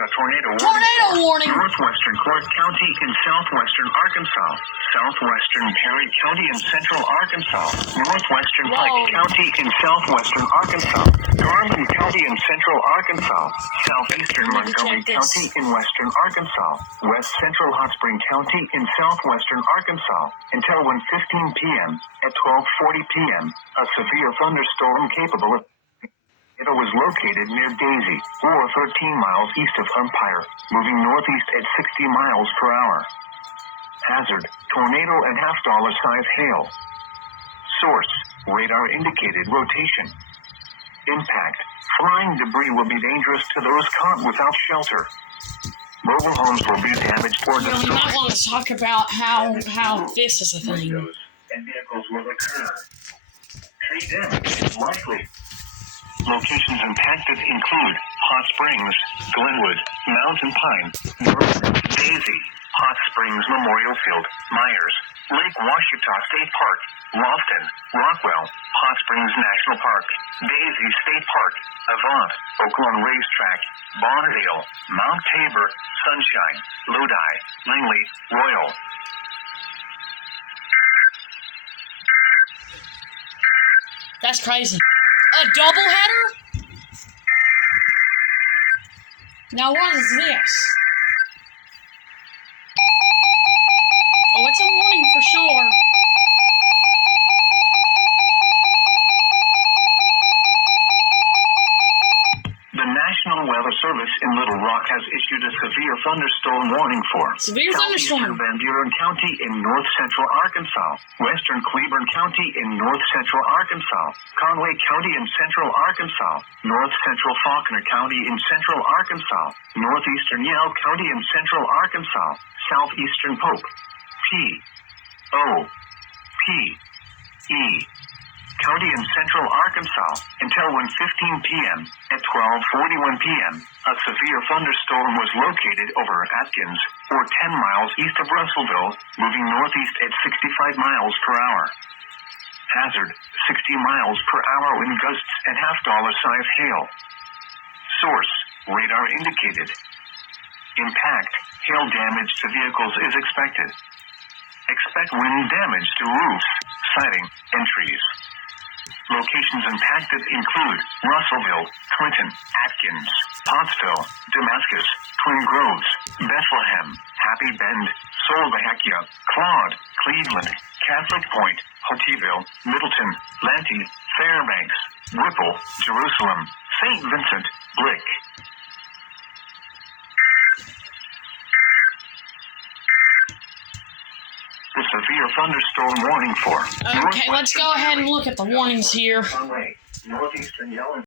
a tornado warning. Tornado warning! Northwestern Clark County in southwestern Arkansas. Southwestern Perry County in central Arkansas. Northwestern Pike County in southwestern Arkansas. Garland County in central Arkansas. Southeastern Montgomery County in western Arkansas. West central Hot Spring County in southwestern Arkansas. Until 1:15 p.m. At 12:40 p.m., a severe thunderstorm capable of it was located near Daisy, or 13 miles east of Umpire, moving northeast at 60 miles per hour. Hazard, tornado and half-dollar size hail. Source, radar indicated rotation. Impact, flying debris will be dangerous to those caught without shelter. Mobile homes will be damaged or destroyed. You might want to talk about how this is a thing. Windows and vehicles will occur. Tree damage is likely. Locations impacted include Hot Springs, Glenwood, Mountain Pine, Norman, Daisy, Hot Springs Memorial Field, Myers, Lake Washita State Park, Lofton, Rockwell, Hot Springs National Park, Daisy State Park, Avant, Oaklawn Racetrack, Bonneville, Mount Tabor, Sunshine, Lodi, Langley, Royal. That's crazy. A doubleheader? Now what is this? Oh, it's a warning for sure. The National Weather Service in Little Rock has issued a severe thunderstorm warning for Severe thunderstorm. Southeastern Van Buren County in north central Arkansas, western Cleburne County in north central Arkansas, Conway County in central Arkansas, north central Faulkner County in central Arkansas, northeastern Yell County in central Arkansas, southeastern Pope, P.O.P.E. County in central Arkansas, until 1:15 p.m. At 12:41 p.m., a severe thunderstorm was located over Atkins, or 10 miles east of Russellville, moving northeast at 65 miles per hour. Hazard, 60 miles per hour wind gusts and half-dollar size hail. Source, radar indicated. Impact, hail damage to vehicles is expected. Expect wind damage to roofs, siding, and trees. Locations impacted include Russellville, Clinton, Atkins, Pottsville, Damascus, Twin Groves, Bethlehem, Happy Bend, Solvahecchia, Claude, Cleveland, Catholic Point, Hotyville, Middleton, Lanty, Fairbanks, Whipple, Jerusalem, St. Vincent, Blick. The severe thunderstorm warning for Okay, let's go ahead and look at the warnings here. Northeastern Yell